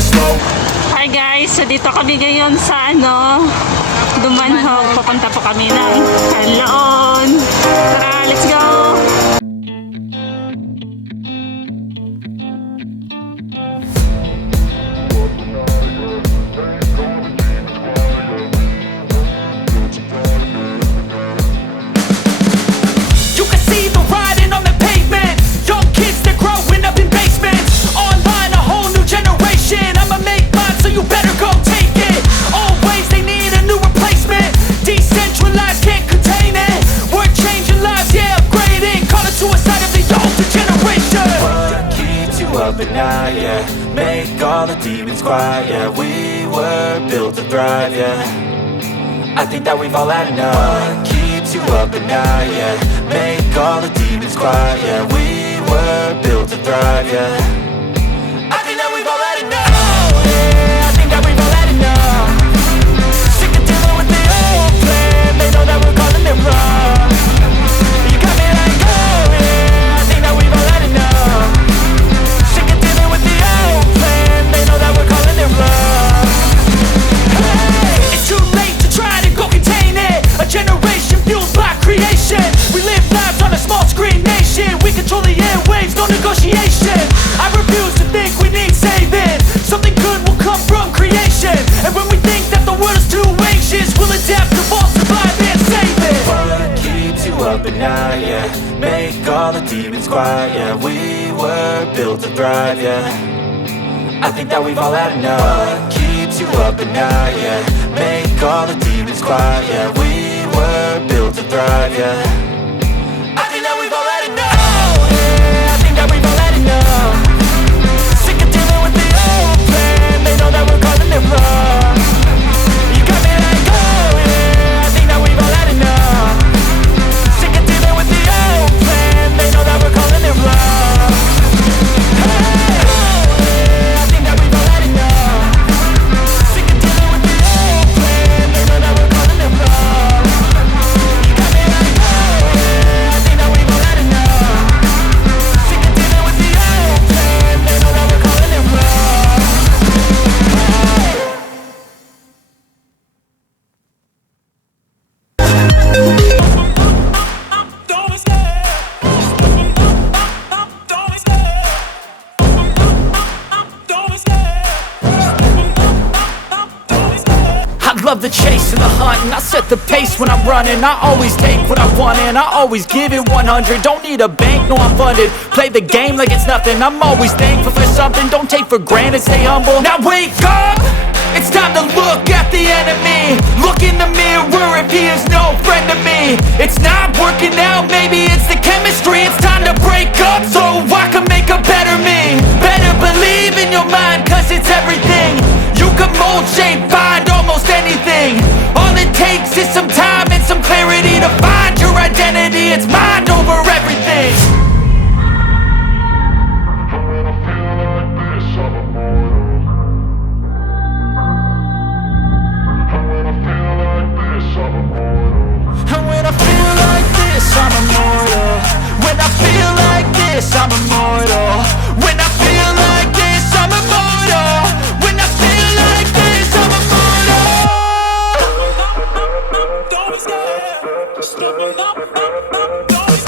never slow. Hi guys, so dito kami ngayon sa Dumaguete. Papunta po kami ng Canlaon. Tara, let's go! You can see the writing on the pavement. Young kids, they're growing up in basements. Online, a whole new generation. I'ma make mine, so you better go take it. Always, they need a new replacement. Decentralized, can't contain it. We're changing lives, yeah, upgrading. Call it suicide of the older generation. What keeps you up at night, yeah? Make all the demons quiet, yeah. We were built to thrive, yeah. I think that we've all had enough. What keeps you up at night, yeah? Make all the demons quiet, yeah. We were built to thrive, yeah. I think that we've all had enough. Oh, yeah, I think that we've all had enough. Sick of dealing with the old plan. They know that we're calling it wrong. You got me like, oh, yeah, I think that we've all had enough. Sick of dealing with the old plan. They know that we're calling it wrong. Hey, it's too late to try to go contain it. A generation fueled by creation. We live lives on a small screen nation. We control the airwaves, no negotiation. I refuse to think we need saving. Something good will come from creation. And when we think that the world is too anxious, we'll adapt, evolve, survive and save it. What keeps you up at night, yeah? Make all the demons quiet, yeah. We were built to thrive, yeah. I think that we've all had enough. What keeps you up at night, yeah? Make all the demons quiet, yeah. We were built to thrive, yeah. I think that we've all had enough. Oh, yeah, I think that we've all had enough. Sick of dealing with the old plan. They know that we're calling it wrong. You got me like, oh, yeah, I think that we've all had enough. Sick of dealing with the old plan. They know that we're calling it wrong. Hey, oh, yeah, I think that we've all had enough. Sick of dealing with the old plan. They know that we're calling it wrong. You got me like, oh, yeah, I think that we've all had enough. Sick of dealing with the old plan. They know that we're calling it wrong. I love the chase and the hunt, and I set the pace when I'm running. I always take what I want and I always give it 100. Don't need a bank, no I'm funded. Play the game like it's nothing. I'm always thankful for something. Don't take for granted, stay humble. Now wake up! It's time to look at the enemy. Look in the mirror if he is no friend to me. It's not working out, maybe it's the chemistry. It's time to break up so I can make a better me. Better believe in your mind, cause it's everything. You can mold, shape, find almost anything. All it takes is some time and some clarity to find your identity. It's mind over everything. And when I feel like this, I'm immortal. When I feel like this, I'm immortal. When I feel like this, I'm immortal. When I feel like this, I'm immortal. Don't be scared. Just open up, don't be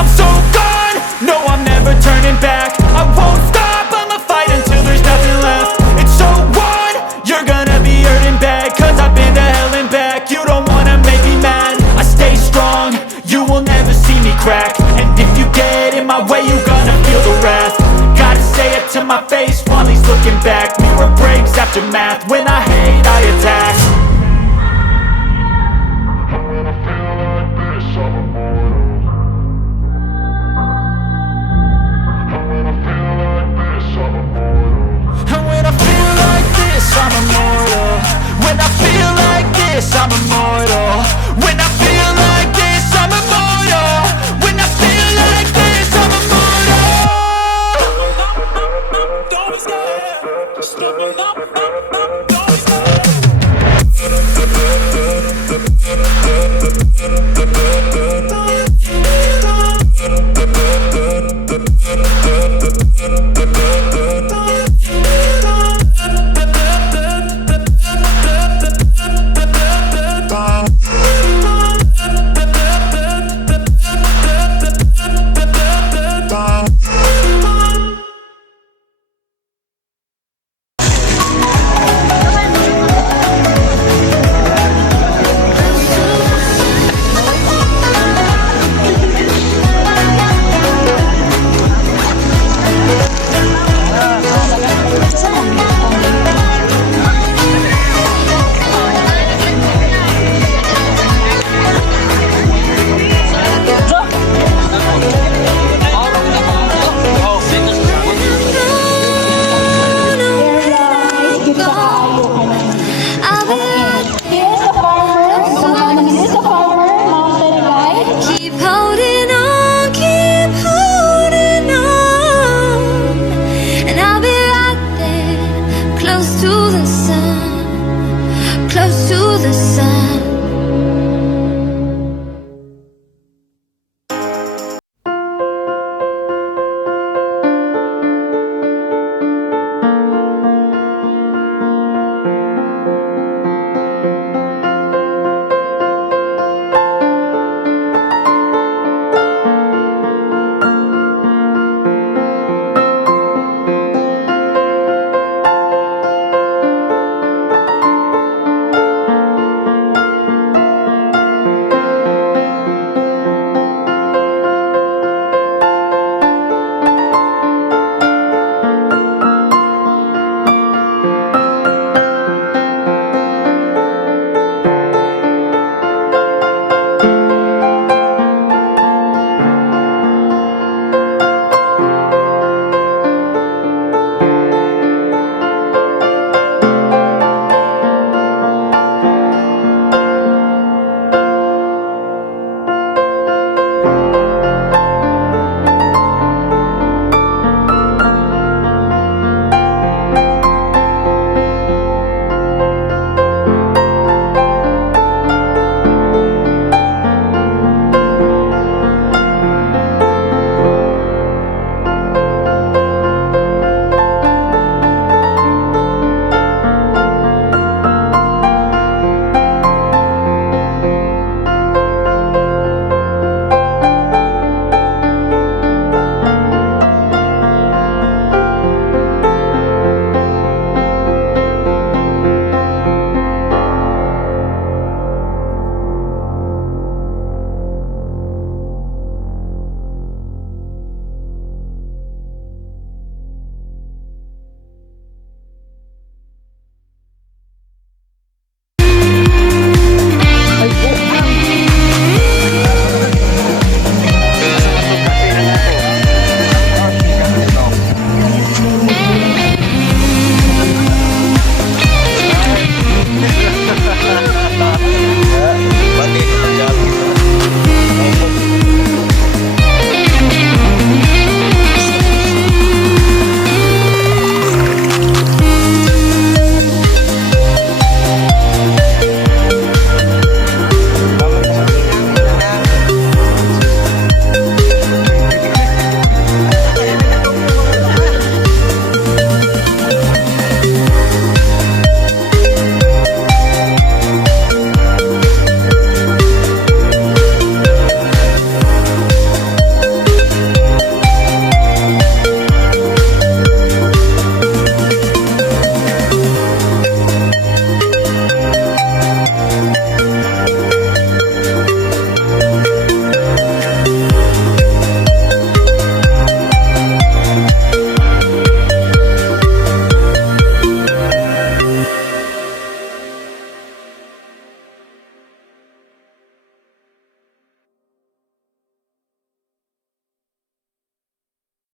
I'm so gone, no I'm never turning back. I won't stop, I'ma fight until there's nothing left. It's so on, you're gonna be hurting bad. Cause I've been to hell and back. You don't wanna make me mad. I stay strong, you will never see me crack. And if you get in my way, you're gonna feel the wrath. Gotta say it to my face while he's looking back. Mirror breaks after math. When I hate, I attack. And when I feel like this, I'm immortal. When I feel like this, I'm immortal. When I